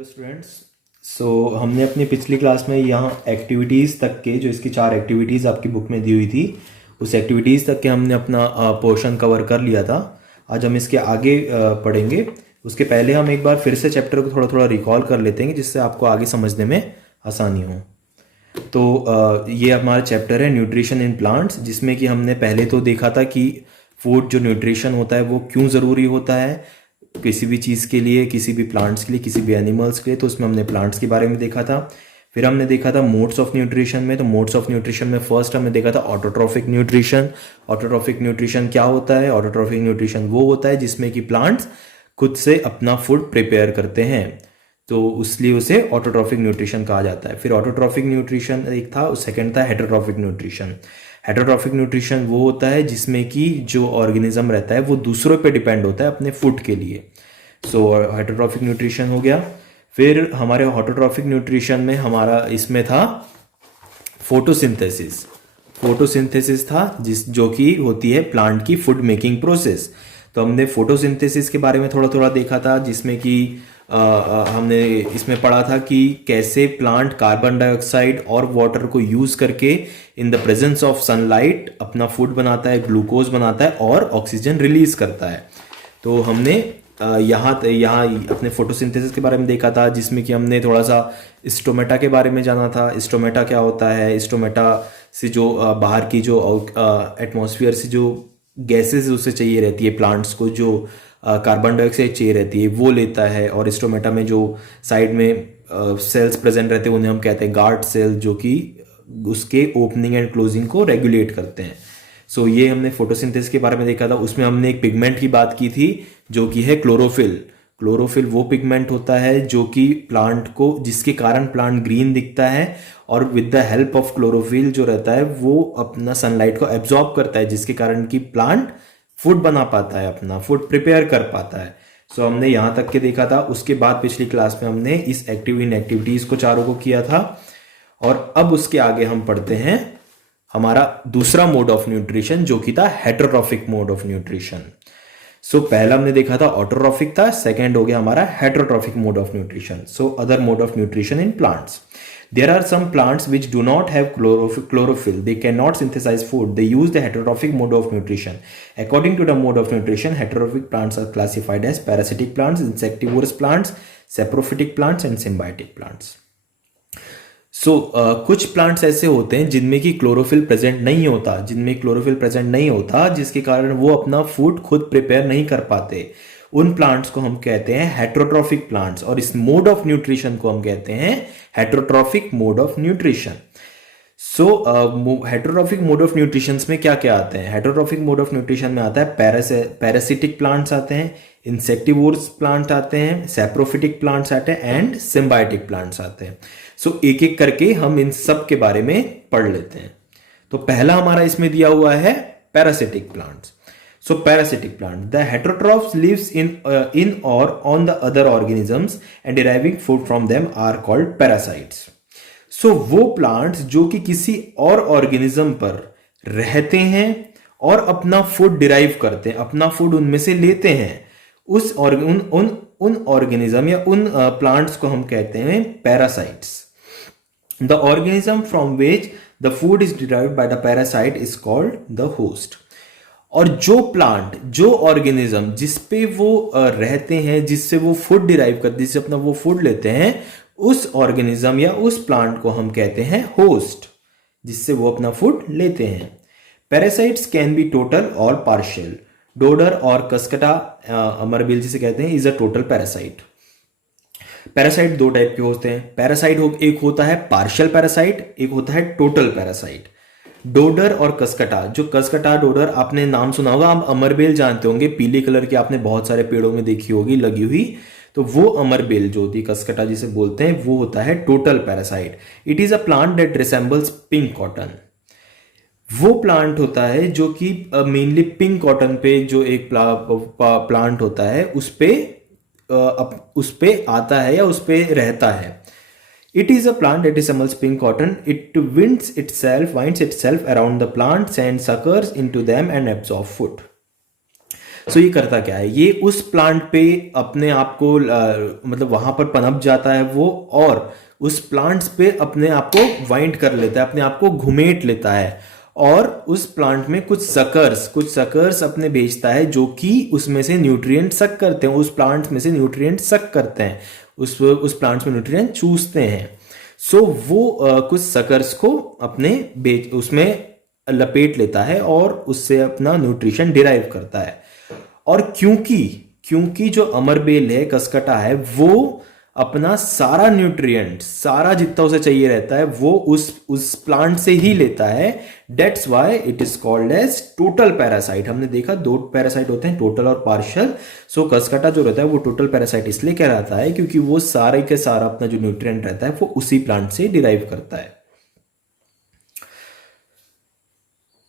Hello students. हमने अपनी पिछली क्लास में यहाँ एक्टिविटीज़ तक के जो इसकी 4 एक्टिविटीज़ आपकी बुक में दी हुई थी उस एक्टिविटीज़ तक के हमने अपना पोर्शन कवर कर लिया था। आज हम इसके आगे पढ़ेंगे। उसके पहले हम एक बार फिर से चैप्टर को थोड़ा थोड़ा रिकॉल कर लेते हैं जिससे आपको आगे समझने में आसानी हो। ये हमारा चैप्टर है न्यूट्रिशन इन प्लांट्स, जिसमें कि हमने पहले तो देखा था कि फूड जो न्यूट्रिशन होता है वो क्यों ज़रूरी होता है किसी भी चीज़ के लिए, किसी भी प्लांट्स के लिए, किसी भी एनिमल्स के लिए। तो उसमें हमने प्लांट्स के बारे में देखा था। फिर हमने देखा था मोड्स ऑफ न्यूट्रिशन में। तो मोड्स ऑफ न्यूट्रिशन में फर्स्ट हमने देखा था ऑटोट्रॉफिक न्यूट्रिशन। ऑटोट्रॉफिक न्यूट्रिशन क्या होता है? ऑटोट्रॉफिक न्यूट्रिशन वो होता है जिसमें कि प्लांट्स खुद से अपना फूड प्रिपेयर करते हैं, तो इसलिए उसे ऑटोट्रॉफिक न्यूट्रिशन कहा जाता है। फिर ऑटोट्रॉफिक न्यूट्रिशन एक था, सेकंड था हेटेरोट्रॉफिक न्यूट्रिशन। हेटेरोट्रॉफिक न्यूट्रिशन वो होता है जिसमें कि जो ऑर्गेनिज्म रहता है वो दूसरों पे डिपेंड होता है अपने फूड के लिए। हेटेरोट्रॉफिक न्यूट्रिशन हो गया। फिर हमारे ऑटोट्रॉफिक न्यूट्रिशन में हमारा इसमें था फोटोसिंथेसिस। फोटोसिंथेसिस था जो कि होती है प्लांट की फूड मेकिंग प्रोसेस। तो हमने फोटोसिंथेसिस के बारे में थोड़ा थोड़ा देखा था, जिसमें कि हमने इसमें पढ़ा था कि कैसे प्लांट कार्बन डाइऑक्साइड और वाटर को यूज करके in the presence of sunlight अपना फूड बनाता है, ग्लूकोज बनाता है और ऑक्सीजन रिलीज करता है। तो हमने यहाँ अपने फोटोसिंथेसिस के बारे में देखा था, जिसमें कि हमने थोड़ा सा स्टोमेटा के बारे में जाना था। स्टोमेटा क्या होता है? स्टोमेटा से जो बाहर की जो एटमॉस्फेयर से जो गैसेस उसे चाहिए रहती है प्लांट्स को, जो कार्बन डाइऑक्साइड चाहिए रहती है वो लेता है। और स्टोमेटा में जो साइड में सेल्स प्रेजेंट रहते हैं उन्हें हम कहते हैं गार्ड सेल, जो कि उसके ओपनिंग एंड क्लोजिंग को रेगुलेट करते हैं। ये हमने फोटोसिंथेसिस के बारे में देखा था। उसमें हमने एक पिगमेंट की बात की थी जो कि है क्लोरोफिल। क्लोरोफिल वो पिगमेंट होता है जो कि प्लांट को, जिसके कारण प्लांट ग्रीन दिखता है और with the help of chlorophyll जो रहता है वो अपना सनलाइट को एब्जॉर्ब करता है, जिसके कारण कि प्लांट फूड बना पाता है, अपना फूड प्रिपेयर कर पाता है। हमने यहाँ तक के देखा था। उसके बाद पिछली क्लास में हमने इस एक्टिविटीज को चारों को किया था। और अब उसके आगे हम पढ़ते हैं हमारा दूसरा मोड ऑफ न्यूट्रिशन जो कि था हेटेरोट्रॉफिक मोड ऑफ न्यूट्रिशन। पहला हमने देखा था ऑटोट्रॉफिक था, सेकंड हो गया हमारा heterotrophic mode of nutrition. Other mode of nutrition in plants. There are some plants which do not have chlorophyll. They cannot synthesize food. They use the heterotrophic mode of nutrition. According to the mode of nutrition, heterotrophic plants are classified as parasitic plants, insectivorous plants, saprophytic plants and symbiotic plants. कुछ plants ऐसे होते हैं जिनमें कि chlorophyll present नहीं होता, जिसके कारण वो अपना फूड खुद प्रिपेयर नहीं कर पाते। उन प्लांट्स को हम कहते हैं हेटेरोट्रॉफिक प्लांट्स, और इस मोड ऑफ न्यूट्रिशन को हम कहते हैं heterotrophic mode of nutrition. Heterotrophic mode of nutrition में क्या क्या आते हैं? हेटेरोट्रॉफिक मोड ऑफ न्यूट्रिशन में आता है पैरासिटिक प्लांट्स आते हैं, इंसेक्टिवोर्स प्लांट आते हैं, सैप्रोफिटिक प्लांट्स आते हैं एंड सिम्बायोटिक प्लांट्स आते हैं। एक एक करके हम इन सब के बारे में पढ़ लेते हैं। तो पहला हमारा इसमें दिया हुआ है parasitic plants. Parasitic plant. The heterotrophs lives in or on the other organisms and deriving food from them are called parasites. वो plants जो कि किसी और organism पर रहते हैं और अपना food derive करते हैं, अपना food उनमें से लेते हैं, उन organism या उन plants को हम कहते हैं parasites. The organism from which the food is derived by the parasite is called the host. और जो ऑर्गेनिज्म जिस पे वो रहते हैं, जिससे वो फूड डिराइव करते हैं, जिससे अपना वो फूड लेते हैं, उस ऑर्गेनिज्म या उस प्लांट को हम कहते हैं होस्ट, जिससे वो अपना फूड लेते हैं। पैरासाइट्स कैन बी टोटल और पार्शियल। डोडर और कस्कटा अमरबेल जिसे कहते हैं is a total parasite. Parasite दो टाइप के होते हैं। पैरासाइट एक होता है पार्शियल पैरासाइट, एक होता है टोटल पैरासाइट। डोडर और कस्कटा, जो कस्कटा डोडर आपने नाम सुना होगा, आप अमरबेल जानते होंगे, पीले कलर की आपने बहुत सारे पेड़ों में देखी होगी लगी हुई। तो वो अमरबेल जो होती है, कस्कटा जिसे बोलते हैं, वो होता है total parasite. It is a plant that resembles pink cotton. वो प्लांट होता है जो कि मेनली पिंक कॉटन पे जो एक प्लांट होता है उस पे आता है या उस पे रहता है। It is a plant that resembles pink cotton. It winds itself around the plants and suckers into them and absorb food. सो ये करता क्या है, ये उस प्लांट पे अपने आप को मतलब वहां पर पनप जाता है वो, और उस प्लांट्स पे अपने आप को वाइंड कर लेता है, अपने आप को घुमेट लेता है, और उस प्लांट में कुछ सकर्स अपने भेजता है जो कि उसमें से न्यूट्रिएंट सक करते हैं, उस प्लांट में से न्यूट्रिएंट सक करते हैं, उस प्लांट्स में न्यूट्रिएंट चूसते हैं। सो वो कुछ सकर्स को अपने उसमें लपेट लेता है और उससे अपना न्यूट्रिशन डिराइव करता है। और क्योंकि क्योंकि जो अमरबेल है, कसकटा है, वो अपना सारा न्यूट्रिएंट, सारा जितना उसे चाहिए रहता है वो उस प्लांट से ही लेता है, that's why it is called as total parasite. हमने देखा दो पैरासाइट होते हैं, टोटल और पार्शियल। सो कसकटा जो रहता है वो टोटल पैरासाइट इसलिए कहलाता है क्योंकि वो सारे के सारा अपना जो न्यूट्रिएंट रहता है वो उसी प्लांट से डिराइव करता है।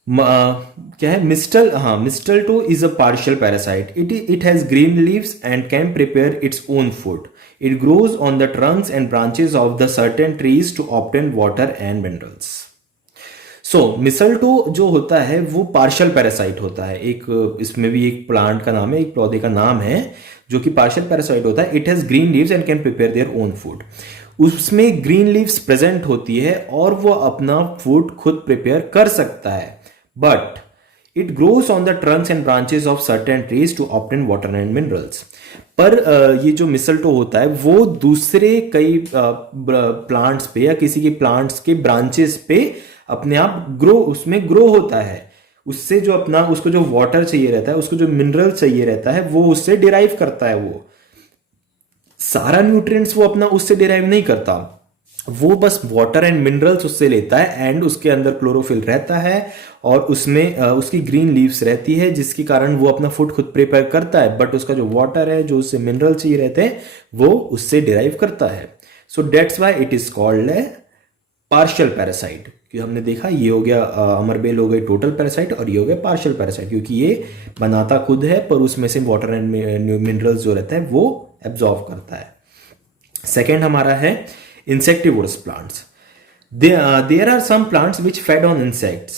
क्या है मिस्टल, हाँ, mistletoe is a partial parasite. It has green leaves and can prepare its own food. It grows on the trunks and branches of the certain trees to obtain water and minerals. So mistletoe जो होता है वो partial parasite होता है, एक इसमें भी एक प्लांट का नाम है, एक पौधे का नाम है जो कि पार्शियल पैरासाइट होता है। It has green leaves and can prepare their own food. उसमें ग्रीन लीव्स प्रेजेंट होती है और वो अपना फूड खुद प्रिपेयर कर सकता है, but it grows on the trunks and branches of certain trees to obtain water and minerals. पर ये जो मिसल्टो होता है वो दूसरे कई प्लांट्स पे या किसी के प्लांट्स के ब्रांचेस पे अपने आप उसमें ग्रो होता है। उससे जो अपना उसको जो वाटर चाहिए रहता है, उसको जो मिनरल चाहिए रहता है वो उससे डिराइव करता है। वो सारा न्यूट्रिएंट्स वो अपना उससे डिराइव नहीं करता, वो बस वाटर एंड मिनरल्स उससे लेता है, एंड उसके अंदर क्लोरोफिल रहता है और उसमें उसकी ग्रीन लीव्स रहती है जिसके कारण वो अपना फूड खुद प्रिपेयर करता है, बट उसका जो वाटर है, जो उससे मिनरल चाहिए रहते हैं, वो उससे डिराइव करता है। So that's why it is called a partial parasite. कि हमने देखा ये हो गया अमरबेल हो गई टोटल पैरासाइट और ये हो गया पार्शियल पैरासाइट, क्योंकि ये बनाता खुद है पर उसमें से वाटर एंड मिनरल्स जो रहते हैं वो एब्जॉर्व करता है। सेकेंड हमारा है insectivorous plants. There are some plants which fed on insects.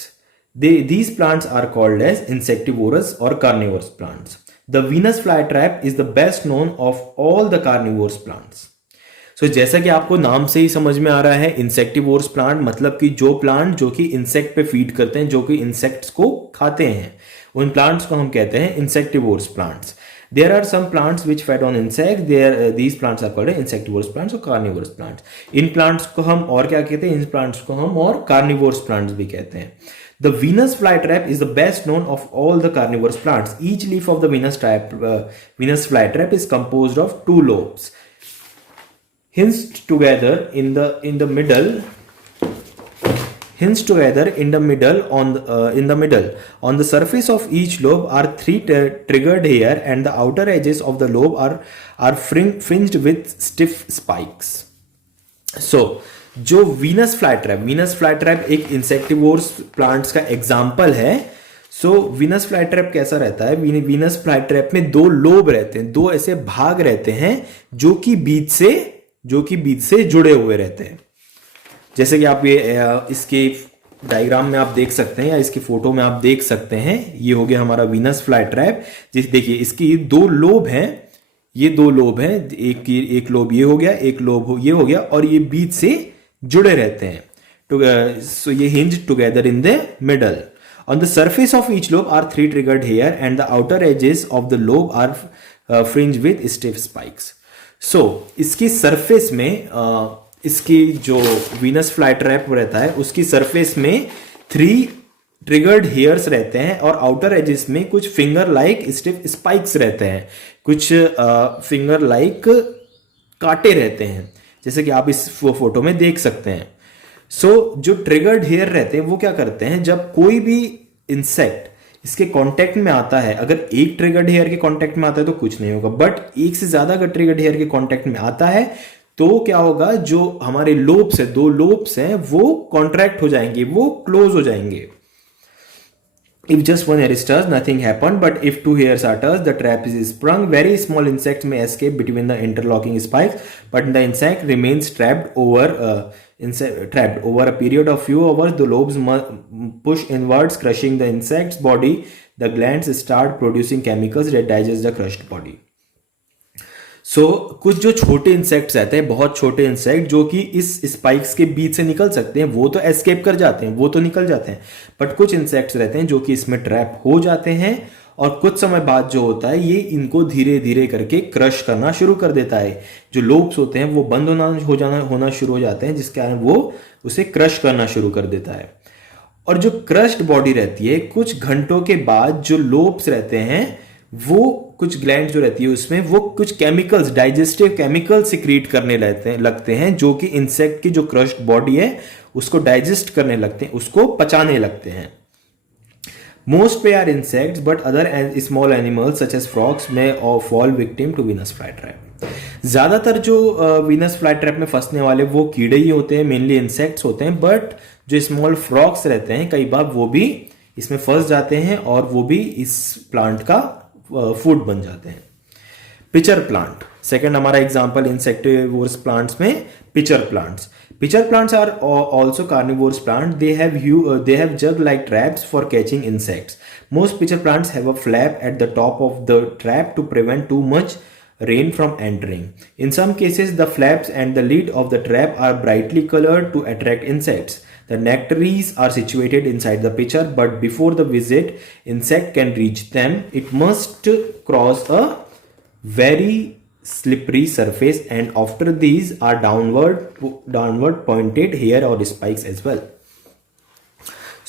These plants are called as insectivorous or carnivorous plants. The Venus flytrap is the best known of all the carnivorous plants. So जैसा कि आपको नाम से ही समझ में आ रहा है, insectivorous plant मतलब कि जो प्लांट जो कि इंसेक्ट पे फीड करते हैं, जो कि इंसेक्ट्स को खाते हैं, उन प्लांट्स को हम कहते हैं insectivorous plants. There are some plants which fed on insects. These plants are called insectivorous plants or carnivorous plants. In plants को हम और क्या कहते हैं? इन plants को हम और carnivorous plants भी कहते हैं। The Venus flytrap is the best known of all the carnivorous plants. Each leaf of the Venus flytrap is composed of two lobes, hinged together in the middle. Hinged together in the middle on the surface of each lobe are three triggered hair, and the outer edges of the lobe are fringed with stiff spikes. So जो Venus flytrap एक insectivorous plants का example है। सो Venus flytrap कैसा रहता है? Venus flytrap में दो lobe रहते हैं, दो ऐसे भाग रहते हैं जो कि बीज से जुड़े हुए रहते हैं। जैसे कि आप ये इसके डायग्राम में आप देख सकते हैं या इसकी फोटो में आप देख सकते हैं, ये हो गया हमारा वीनस फ्लाईट्रैप। देखिए इसकी दो लोब हैं, ये दो लोब हैं, एक लोब ये हो गया, एक लोब ये हो गया, और ये बीच से जुड़े रहते हैं। सो ये hinge together in the middle. On the surface of each lobe are three triggered hair and the outer edges of the lobe are fringe with stiff spikes. So इसकी सरफेस में इसकी जो वीनस फ्लाईट्रैप रहता है उसकी surface में three triggered hairs रहते हैं और आउटर एजेस में कुछ फिंगर लाइक स्टिफ स्पाइक्स रहते हैं, कुछ फिंगर लाइक कांटे रहते हैं, जैसे कि आप इस फोटो में देख सकते हैं। सो जो ट्रिगर्ड हेयर रहते हैं वो क्या करते हैं, जब कोई भी इंसेक्ट इसके कांटेक्ट में आता है, अगर एक ट्रिगर्ड हेयर के कांटेक्ट में आता है तो कुछ नहीं होगा, बट एक से ज्यादा अगर ट्रिगर्ड हेयर के कांटेक्ट में आता है तो क्या होगा, जो हमारे लोब्स है, दो लोब्स हैं, वो कॉन्ट्रैक्ट हो जाएंगे, वो क्लोज हो जाएंगे। If just one hair is touched, nothing happened. But if two hairs are touched, the trap is sprung. Very small insects may escape between the interlocking spikes, but the insect remains trapped over a period of few hours. The lobes push inwards, crushing the insect's body. The glands start producing chemicals that digest the crushed body. कुछ जो छोटे insects रहते हैं, बहुत छोटे insect जो कि इस स्पाइक्स के बीच से निकल सकते हैं, वो तो एस्केप कर जाते हैं, वो तो निकल जाते हैं। बट कुछ इंसेक्ट्स रहते हैं जो कि इसमें ट्रैप हो जाते हैं और कुछ समय बाद जो होता है ये इनको धीरे धीरे करके क्रश करना शुरू कर देता है। जो लोब्स होते हैं वो बंद होना शुरू हो जाते हैं, जिसके कारण वो उसे क्रश करना शुरू कर देता है। और जो क्रश्ड बॉडी रहती है, कुछ घंटों के बाद जो लोब्स रहते हैं, वो कुछ ग्लैंड जो रहती है उसमें वो कुछ केमिकल्स, डाइजेस्टिव केमिकल्स सिक्रीट करने लगते हैं जो कि इंसेक्ट की जो क्रश्ड बॉडी है उसको डाइजेस्ट करने लगते हैं, उसको पचाने लगते हैं। Most prey are insects, but other small animals such as frogs may fall victim to Venus flytrap. ज्यादातर जो वीनस फ्लाई ट्रैप में फंसने वाले वो कीड़े ही होते हैं, मेनली इंसेक्ट्स होते हैं, बट जो स्मॉल फ्रॉग्स रहते हैं कई बार वो भी इसमें फंस जाते हैं और वो भी इस प्लांट का फूड बन जाते हैं। पिचर प्लांट, सेकंड हमारा एग्जांपल इंसेक्टिवोरस प्लांट्स में pitcher plants. Pitcher plants are also carnivorous plants. They have jug-like traps for catching insects. Most pitcher plants have a flap at the top of the trap to prevent too much rain from entering. In some cases, the flaps and the lid of the trap are brightly colored to attract insects. The nectaries are situated inside the pitcher, but before the visit insect can reach them, it must cross a very slippery surface, and after these are downward pointed hair or spikes as well.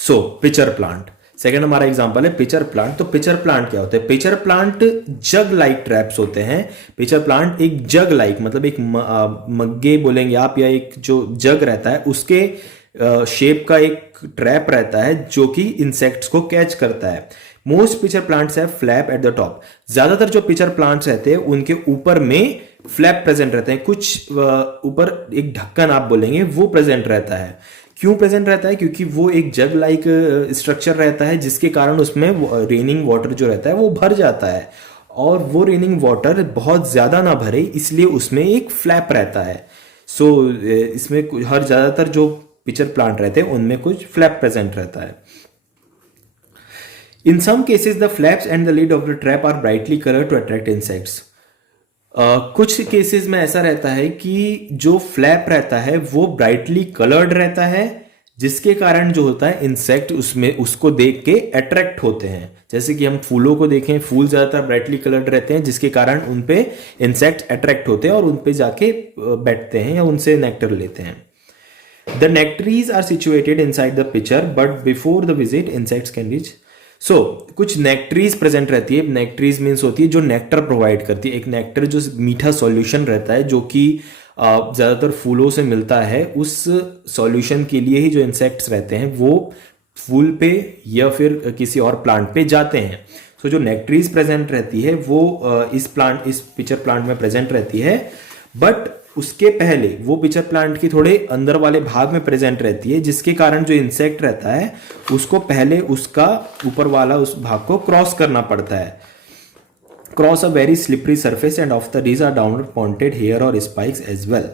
So pitcher plant, second हमारा example है pitcher plant. तो pitcher plant क्या होता है? Pitcher plant जग like traps होते हैं। Pitcher plant एक जग like मतलब एक मग्गे बोलेंगे आप, या एक जो जग रहता है उसके शेप का एक ट्रैप रहता है जो कि इंसेक्ट्स को कैच करता है। Most pitcher plants have flap at the top. ज्यादातर जो पिचर प्लांट्स रहते हैं उनके ऊपर में फ्लैप प्रेजेंट रहते हैं, कुछ ऊपर एक ढक्कन आप बोलेंगे वो प्रेजेंट रहता है। क्यों प्रेजेंट रहता है? क्योंकि वो एक जग लाइक स्ट्रक्चर रहता है जिसके कारण उसमें रेनिंग वाटर जो रहता है वो भर जाता है, और वो रेनिंग वाटर बहुत ज्यादा ना भरे इसलिए उसमें एक फ्लैप रहता है। सो इसमें हर ज्यादातर जो पिचर प्लांट रहते हैं उनमें कुछ फ्लैप प्रेजेंट रहता है। In some cases, the flaps and the lid of the trap are brightly colored to attract insects. कुछ केसेस में ऐसा रहता है कि जो फ्लैप रहता है वो ब्राइटली कलर्ड रहता है, जिसके कारण जो होता है इंसेक्ट उसमें उसको देख के अट्रैक्ट होते हैं। जैसे कि हम फूलों को देखें, फूल ज्यादातर ब्राइटली कलर्ड रहते हैं जिसके कारण उन पे इंसेक्ट अट्रैक्ट होते हैं और उन पे जाके बैठते हैं या उनसे नेक्टर लेते हैं। The nectaries are situated inside the pitcher, but before the visit, insects can reach. कुछ नेक्टरीज प्रेजेंट रहती है। नेक्टरीज मीन्स होती है जो नेक्टर प्रोवाइड करती है। एक नेक्टर जो मीठा सॉल्यूशन रहता है जो कि ज़्यादातर फूलों से मिलता है, उस सॉल्यूशन के लिए ही जो इंसेक्ट्स रहते हैं वो फूल पे या फिर किसी और प्लांट पे जाते हैं। जो नेक्टरीज प्रेजेंट रहती है वो इस पिचर प्लांट में प्रेजेंट रहती है, बट उसके पहले वो पिचर प्लांट की थोड़े अंदर वाले भाग में प्रेजेंट रहती है, जिसके कारण जो इंसेक्ट रहता है उसको पहले उसका ऊपर वाला उस भाग को क्रॉस करना पड़ता है। Cross a very slippery surface and of the these are downward pointed hair और स्पाइक्स एज वेल।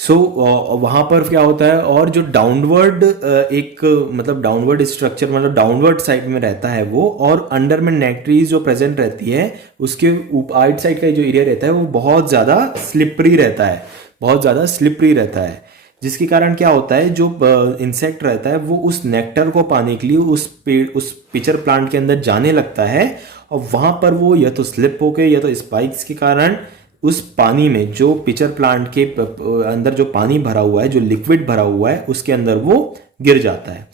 वहां पर क्या होता है, और जो डाउनवर्ड एक मतलब डाउनवर्ड स्ट्रक्चर मतलब डाउनवर्ड साइड में रहता है वो, और अंडर में नेक्टरीज जो प्रेजेंट रहती है उसके आउट साइड का जो एरिया रहता है वो बहुत ज्यादा स्लिपरी रहता है, बहुत ज्यादा स्लिपरी रहता है, जिसके कारण क्या होता है जो इंसेक्ट रहता है वो उस नेक्टर को पाने के लिए उस पिचर प्लांट के अंदर जाने लगता है, और वहां पर वो या तो स्लिप होके या तो स्पाइक्स के कारण उस पानी में, जो पिचर प्लांट के अंदर जो पानी भरा हुआ है, जो लिक्विड भरा हुआ है, उसके अंदर वो गिर जाता है।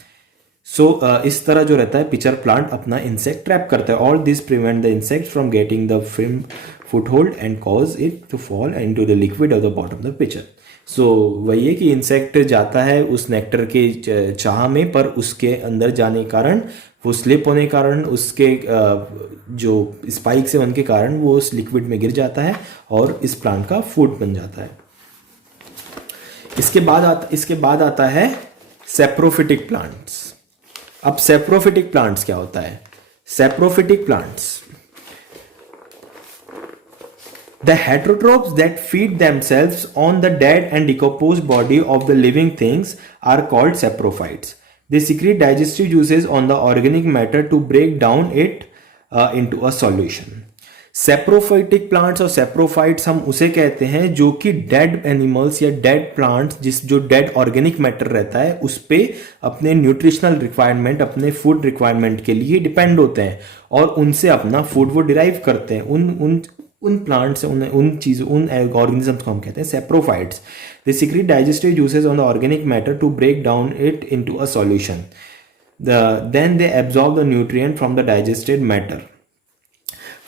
इस तरह जो रहता है पिचर प्लांट अपना इंसेक्ट ट्रैप करता है। All this prevent the insect from getting the film foothold and cause it to fall into the liquid of the bottom of the pitcher. वही है कि इंसेक्ट जाता है उस नेक्टर के चाह में, पर उसके अंदर जाने के कारण वो स्लिप होने के कारण उसके जो स्पाइक्स है उनके कारण वो उस लिक्विड में गिर जाता है और इस प्लांट का फूड बन जाता है। इसके बाद आता है सेप्रोफिटिक प्लांट्स। अब सेप्रोफिटिक प्लांट्स क्या होता है? Saprophytic plants, the heterotrophs that feed themselves on the dead and decomposed body of the living things are called saprophytes. They secrete digestive juices on the organic matter to break down it into a solution. Saprophytic plants और saprophytes हम उसे कहते हैं जो कि dead animals या dead plants, जो dead organic matter रहता है उस पे अपने न्यूट्रिशनल रिक्वायरमेंट, अपने फूड रिक्वायरमेंट के लिए डिपेंड होते हैं और उनसे अपना फूड वो डिराइव करते हैं। उन प्लांट्स से उन चीज़ों, उन ऑर्गेनिजम्स को हम कहते हैं saprophytes. They secrete digestive juices on the organic matter to break down it into a solution, then they absorb the nutrient from the digested matter.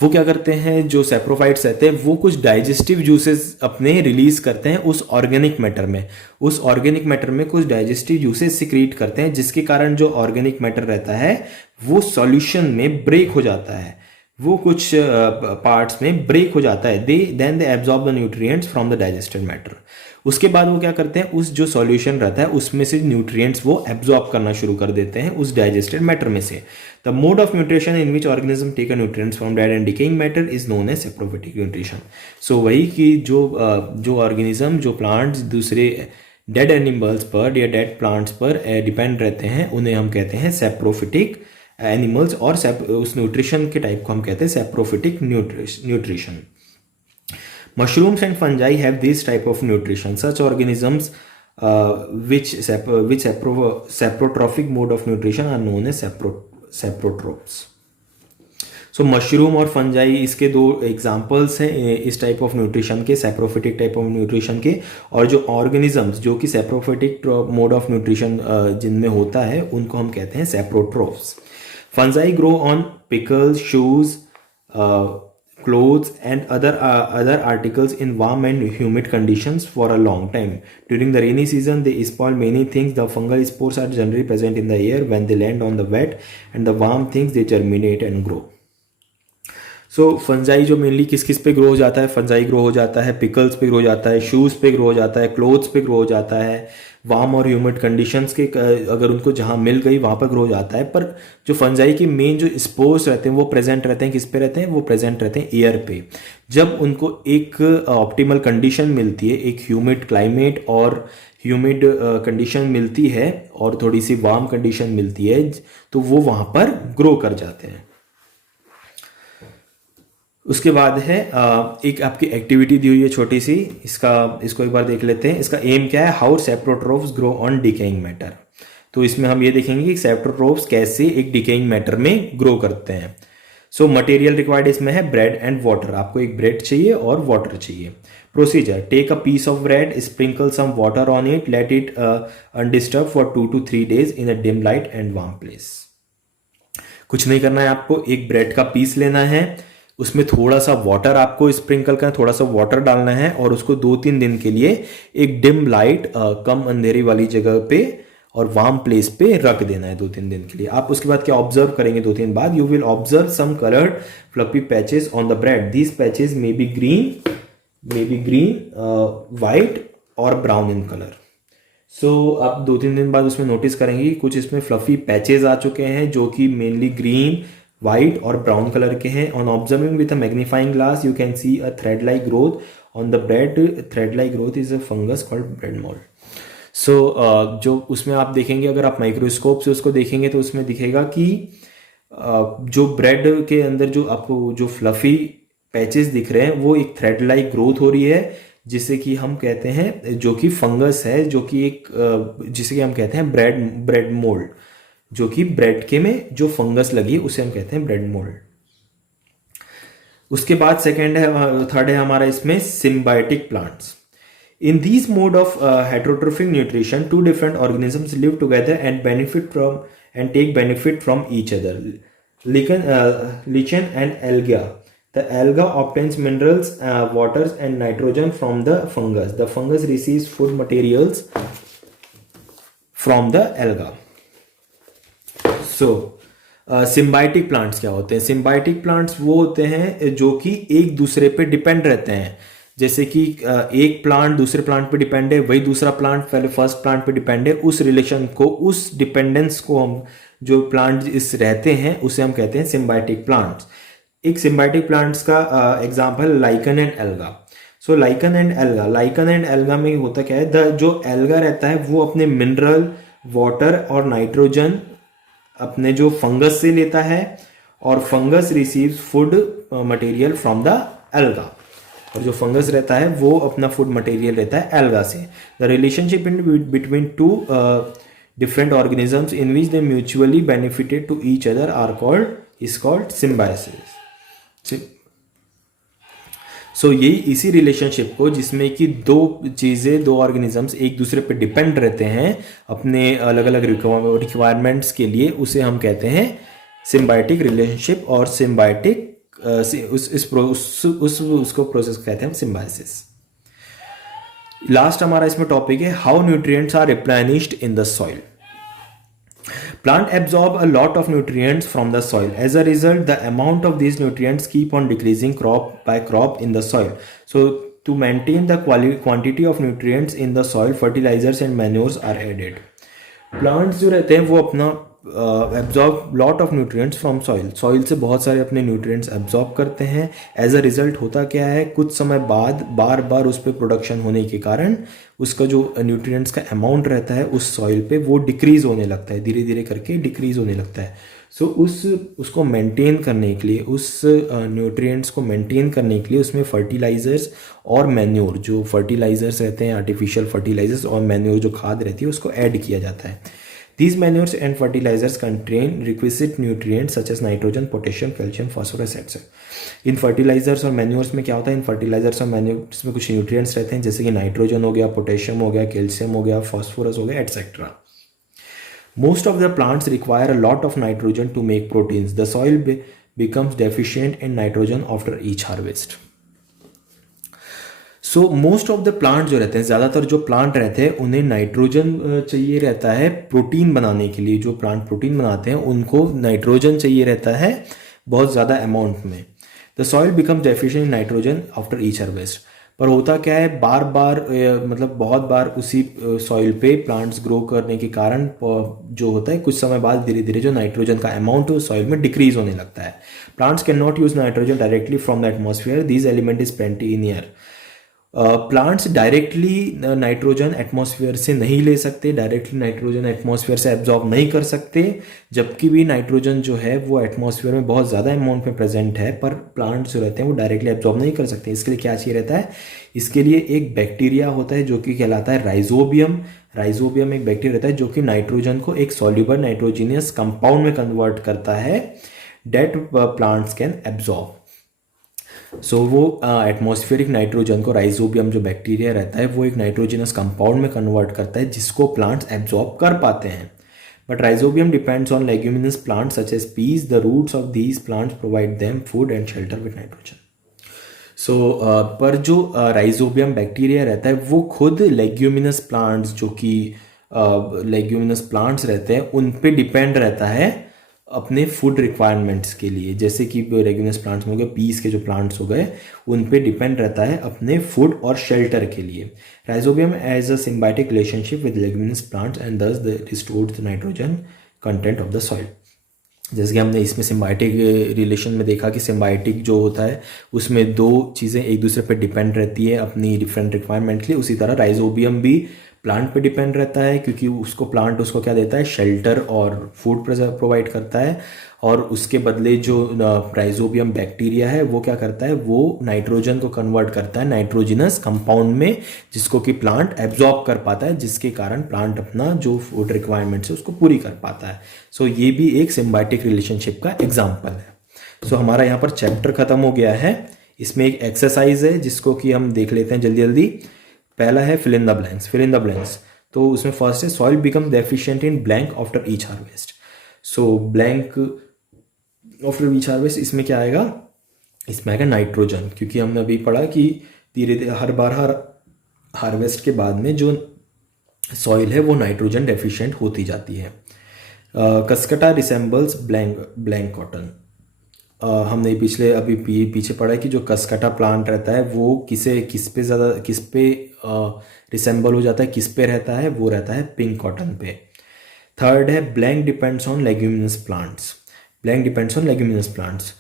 वो क्या करते हैं, जो सेप्रोफाइट्स रहते हैं वो कुछ डाइजेस्टिव जूसेस अपने रिलीज करते हैं उस ऑर्गेनिक मैटर में। उस ऑर्गेनिक मैटर में कुछ डाइजेस्टिव जूसेस सिक्रीट करते हैं जिसके कारण जो ऑर्गेनिक मैटर रहता है वो सॉल्यूशन में ब्रेक हो जाता है, वो कुछ पार्ट्स में ब्रेक हो जाता है। Then they absorb the nutrients from the digested matter. उसके बाद वो क्या करते हैं, उस जो सॉल्यूशन रहता है उसमें से न्यूट्रिएंट्स वो एब्जॉर्ब करना शुरू कर देते हैं उस डाइजेस्टेड मैटर में से। The mode of nutrition in which organism take nutrients from dead and decaying matter is known as saprophytic nutrition. So वही कि जो ऑर्गेनिज्म, जो प्लांट्स दूसरे डेड एनिमल्स पर या डेड प्लांट्स पर डिपेंड रहते हैं उन्हें हम कहते हैं सेप्रोफिटिक एनिमल्स, और उस न्यूट्रिशन के टाइप को हम कहते हैं saprophytic nutrition. Mushrooms and fungi have this type of nutrition. Such organisms which saprotrophic mode of nutrition are known as saprotrophs. So mushroom और fungi इसके दो एग्जाम्पल्स हैं इस टाइप ऑफ न्यूट्रिशन के, सेप्रोफिटिक टाइप ऑफ न्यूट्रिशन के। और जो organisms जो कि सेप्रोफिटिक मोड ऑफ न्यूट्रिशन जिनमें होता है उनको हम कहते हैं सेप्रोट्रोफ्स। Fungi grow on pickles, shoes, clothes and other articles in warm and humid conditions for a long time. During the rainy season they spoil many things. The fungal spores are generally present in the air. When they land on the wet and the warm things they germinate and grow. So fungi जो mainly किस किस पे grow हो जाता है, fungi grow हो जाता है पिकल्स पे ग्रो हो जाता है, शूज़ पे ग्रो हो जाता है, क्लोथ्स पे ग्रो हो जाता है, वार्म और ह्यूमिड कंडीशंस के अगर उनको जहाँ मिल गई वहाँ पर ग्रो हो जाता है। पर जो फंजाई के मेन जो स्पोर्स रहते हैं वो प्रेजेंट रहते हैं किस पे रहते हैं, वो प्रेजेंट रहते हैं एयर पे। जब उनको एक ऑप्टिमल कंडीशन मिलती है, एक ह्यूमिड क्लाइमेट और ह्यूमिड कंडीशन मिलती है और थोड़ी सी वार्म कंडीशन मिलती है तो वो वहाँ पर ग्रो कर जाते हैं। उसके बाद है एक आपकी एक्टिविटी दी हुई है छोटी सी, इसको एक बार देख लेते हैं। इसका एम क्या है, how saprotrophs grow on decaying matter. तो इसमें हम ये देखेंगे कि सेप्रोट्रोफ्स कैसे एक डिकेइंग मैटर में ग्रो करते हैं। सो मटेरियल रिक्वायर्ड इसमें है ब्रेड एंड वाटर, आपको एक ब्रेड चाहिए और वाटर चाहिए। Procedure, take a piece of bread, sprinkle some water on it, let it undisturb for 2 to 3 days in a dim light and warm place. कुछ नहीं करना है आपको, एक ब्रेड का पीस लेना है, उसमें थोड़ा सा वाटर आपको स्प्रिंकल करना, थोड़ा सा वाटर डालना है और उसको 2-3 दिन के लिए एक डिम लाइट कम अंधेरी वाली जगह पे और वार्म प्लेस पे रख देना है 2-3 दिन के लिए। आप उसके बाद क्या ऑब्जर्व करेंगे 2 दिन बाद, you will observe some coloured fluffy patches on the bread. These patches may be green, white और ब्राउन इन कलर। सो आप 2-3 दिन बाद उसमें नोटिस करेंगे कुछ इसमें फ्लफी पैचेस आ चुके हैं जो कि मेनली ग्रीन, व्हाइट और ब्राउन कलर के हैं। On observing with a magnifying glass you can see a thread like growth on the bread. Thread like growth is a fungus called bread mould. So जो उसमें आप देखेंगे, अगर आप microscope से उसको देखेंगे तो उसमें दिखेगा कि जो ब्रेड के अंदर जो आपको जो फ्लफी पैचेस दिख रहे हैं वो एक थ्रेड लाइक ग्रोथ हो रही है जिसे कि हम कहते हैं, जो कि फंगस है, जो कि एक जिसे कि हम कहते हैं ब्रेड मोल्ड, जो कि ब्रेड के में जो फंगस लगी है उसे हम कहते हैं ब्रेड मोल्ड। उसके बाद थर्ड है हमारा इसमें symbiotic plants. In these mode of heterotrophic nutrition, two different organisms live together and take benefit from each other. Lichen and alga. The alga obtains minerals, waters and nitrogen from the fungus. The fungus receives food materials from the alga. So, symbiotic plants क्या होते हैं? Symbiotic plants वो होते हैं जो कि एक दूसरे पे डिपेंड रहते हैं। जैसे कि एक प्लांट दूसरे प्लांट पे डिपेंड है, वही दूसरा प्लांट पहले फर्स्ट प्लांट पे डिपेंड है, उस रिलेशन को, उस डिपेंडेंस को हम जो प्लांट इस रहते हैं उसे हम कहते हैं सिम्बायोटिक प्लांट्स। एक सिम्बायोटिक प्लांट्स का example lichen and alga. So lichen and alga में होता क्या है, जो एल्गा रहता है वो अपने मिनरल, वाटर और नाइट्रोजन अपने जो फंगस से लेता है, और fungus receives food material from the alga, और जो फंगस रहता है वो अपना फूड मटेरियल लेता है एल्गा से। The relationship in between two different organisms in which they mutually benefited to each other are called symbiosis. So यही इसी रिलेशनशिप को, जिसमें कि दो ऑर्गेनिजम्स एक दूसरे पे डिपेंड रहते हैं अपने अलग अलग रिक्वायरमेंट्स के लिए, उसे हम कहते हैं सिम्बायोटिक रिलेशनशिप, और सिम्बायोटिक उसको प्रोसेस कहते हैं सिम्बायोसिस। लास्ट हमारा इसमें टॉपिक है how nutrients are replenished in the soil. Plant absorb a lot of nutrients from the soil. As a result, the amount of these nutrients keep on decreasing crop by crop in the soil. So, to maintain the quantity of nutrients in the soil, fertilizers and manures are added. Plants जो रहते हैं वो अपना absorb lot of nutrients from soil से बहुत सारे अपने nutrients absorb करते हैं। एज अ रिजल्ट होता क्या है, कुछ समय बाद बार बार उस पर प्रोडक्शन होने के कारण उसका जो न्यूट्रिएंट्स का अमाउंट रहता है उस सॉइल पे वो डिक्रीज होने लगता है, धीरे धीरे करके डिक्रीज होने लगता है। सो उसको मेंटेन करने के लिए, उस न्यूट्रिएंट्स को मेंटेन करने के लिए उसमें फर्टिलाइजर्स और मैन्योर, जो फर्टिलाइजर्स रहते हैं आर्टिफिशियल फर्टिलाइजर्स, और मैन्योर जो खाद रहती है उसको ऐड किया जाता है। These manures and fertilizers contain requisite nutrients such as nitrogen, potassium, calcium, phosphorus, etc. In fertilisers और मैन्योर्स में क्या होता है, इन फर्टिलाइजर्स और मैन्योर्स में कुछ न्यूट्रिएंट्स रहते हैं, जैसे कि नाइट्रोजन हो गया, पोटेशियम हो गया, कैल्शियम हो गया, फॉस्फोरस हो गया, etcetera. Most of the plants require a lot of nitrogen to make proteins. The soil becomes deficient in nitrogen after each harvest. So most of the plant जो रहते हैं, ज़्यादातर जो प्लांट रहते हैं उन्हें नाइट्रोजन चाहिए रहता है प्रोटीन बनाने के लिए। जो प्लांट प्रोटीन बनाते हैं उनको नाइट्रोजन चाहिए रहता है बहुत ज़्यादा अमाउंट में। The soil becomes deficient in nitrogen after each harvest. पर होता क्या है, बार बार मतलब बहुत बार उसी सॉइल पे प्लांट्स ग्रो करने के कारण जो होता है कुछ समय बाद धीरे धीरे जो नाइट्रोजन का अमाउंट है उस सॉइल में डिक्रीज होने लगता है। Plants can not use nitrogen directly from the atmosphere, this element is plenty in air. Plants directly nitrogen atmosphere से नहीं ले सकते, डायरेक्टली नाइट्रोजन एटमॉस्फेयर से एब्जॉर्ब नहीं कर सकते, जबकि भी नाइट्रोजन जो है वो एटमॉस्फेयर में बहुत ज़्यादा अमाउंट में प्रेजेंट है, पर प्लांट्स जो रहते हैं वो डायरेक्टली एब्जॉर्ब नहीं कर सकते। इसके लिए क्या चाहिए रहता है, इसके लिए एक बैक्टीरिया होता है जो कि कहलाता है राइजोबियम। राइजोबियम एक बैक्टीरिया रहता है जो कि नाइट्रोजन को एक सॉल्युबल नाइट्रोजिनियस कंपाउंड में कन्वर्ट करता है, डेट प्लांट्स कैन एब्जॉर्ब। सो वो एटमॉस्फेरिक नाइट्रोजन को राइजोबियम जो बैक्टीरिया रहता है वो एक नाइट्रोजिनस कंपाउंड में कन्वर्ट करता है जिसको प्लांट्स एब्जॉर्ब कर पाते हैं। But rhizobium depends on leguminous plants such as peas, the roots of these plants provide them food and shelter with nitrogen. So पर जो राइजोबियम बैक्टीरिया रहता है वो खुद लेग्यूमिनस प्लांट्स जो कि लेग्यूमिनस प्लांट्स रहते हैं उन पे डिपेंड रहता है अपने फूड रिक्वायरमेंट्स के लिए। जैसे कि रेगुलस प्लांट्स में हो गए, पीस के जो प्लांट्स हो गए, उन पे डिपेंड रहता है अपने फूड और शेल्टर के लिए। Rhizobium as a symbiotic relationship with leguminous plants and thus the restores the nitrogen content of the soil. जैसे कि हमने इसमें सिम्बायोटिक रिलेशन में देखा कि सिम्बायोटिक जो होता है उसमें दो चीज़ें एक दूसरे पर डिपेंड रहती है अपनी डिफरेंट रिक्वायरमेंट के लिए। उसी तरह राइजोबियम भी प्लांट पे डिपेंड रहता है क्योंकि प्लांट उसको क्या देता है, शेल्टर और फूड प्रोवाइड करता है, और उसके बदले जो राइजोबियम बैक्टीरिया है वो क्या करता है, वो नाइट्रोजन को कन्वर्ट करता है नाइट्रोजिनस कंपाउंड में जिसको कि प्लांट एब्जॉर्ब कर पाता है, जिसके कारण प्लांट अपना जो फूड रिक्वायरमेंट्स है उसको पूरी कर पाता है। सो ये भी एक सिम्बायोटिक रिलेशनशिप का एग्जाम्पल है। सो हमारा यहाँ पर चैप्टर खत्म हो गया है। इसमें एक एक्सरसाइज है जिसको कि हम देख लेते हैं जल्दी जल्दी। पहला है fill in the blanks. Fill in the blanks तो उसमें फर्स्ट है soil become deficient in blank after each harvest. So blank after each harvest इसमें क्या आएगा, इसमें आएगा नाइट्रोजन, क्योंकि हमने अभी पढ़ा कि धीरे धीरे हर बार हार्वेस्ट के बाद में जो सॉइल है वो नाइट्रोजन डेफिशिएंट होती जाती है। Cuscuta resembles blank cotton. हमने पिछले पीछे पढ़ा है कि जो कसकटा प्लांट रहता है वो किस पे रिसेंबल हो जाता है, किस पे रहता है, वो रहता है पिंक कॉटन पे। थर्ड है blank depends on leguminous plants. Blank depends on leguminous plants.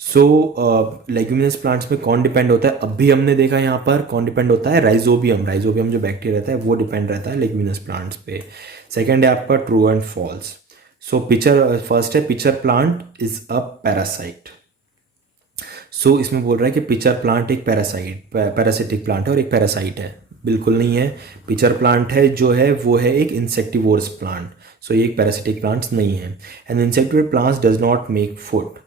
So leguminous plants में कौन डिपेंड होता है, अब भी हमने देखा यहाँ पर कौन डिपेंड होता है, राइजोबियम। राइजोबियम जो बैक्टीरिया रहता है वो डिपेंड रहता है लेग्यूमिनस प्लांट्स पे। सेकंड है आपका true and false. So first है pitcher plant is a parasite. So इसमें बोल रहा है कि पिचर प्लांट एक पैरासिटिक प्लांट है और एक पैरासाइट है। बिल्कुल नहीं है। पिचर प्लांट है जो है वो है एक इंसेक्टिवोरस प्लांट। सो ये एक पैरासिटिक प्लांट्स नहीं है। And insectivorous plants does not make food.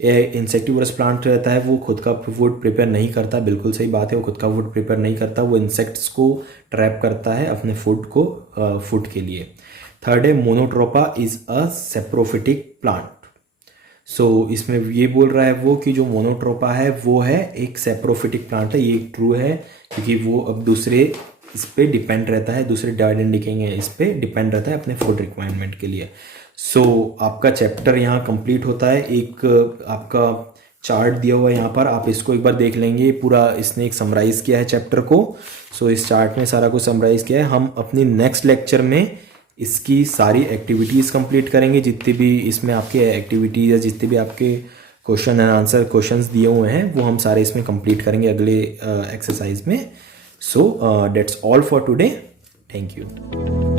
ये इंसेक्टिवोरस प्लांट रहता है वो खुद का फूड प्रिपेयर नहीं करता। बिल्कुल सही बात है, वो खुद का फूड प्रिपेयर नहीं करता, वो इंसेक्ट्स को ट्रैप करता है अपने फूड के लिए। थर्ड है मोनोट्रोपा इज अ सेप्रोफिटिक प्लांट। सो इसमें ये बोल रहा है वो कि जो मोनोट्रोपा है वो है एक सेप्रोफिटिक प्लांट है। ये ट्रू है क्योंकि वो अब दूसरे इस पे डिपेंड रहता है, दूसरे डाइड एंड डिकेइंग है इस पे डिपेंड रहता है अपने फूड रिक्वायरमेंट के लिए। सो आपका चैप्टर यहाँ कंप्लीट होता है। एक आपका चार्ट दिया हुआ है यहाँ पर, आप इसको एक बार देख लेंगे। पूरा इसने एक समराइज़ किया है चैप्टर को। सो इस चार्ट में सारा कुछ समराइज़ किया है। हम अपनी नेक्स्ट लेक्चर में इसकी सारी एक्टिविटीज़ कंप्लीट करेंगे। जितनी भी इसमें आपके एक्टिविटीज़ या जितने भी आपके क्वेश्चन एंड आंसर क्वेश्चंस दिए हुए हैं वो हम सारे इसमें कंप्लीट करेंगे अगले एक्सरसाइज में। So that's all for today. Thank you.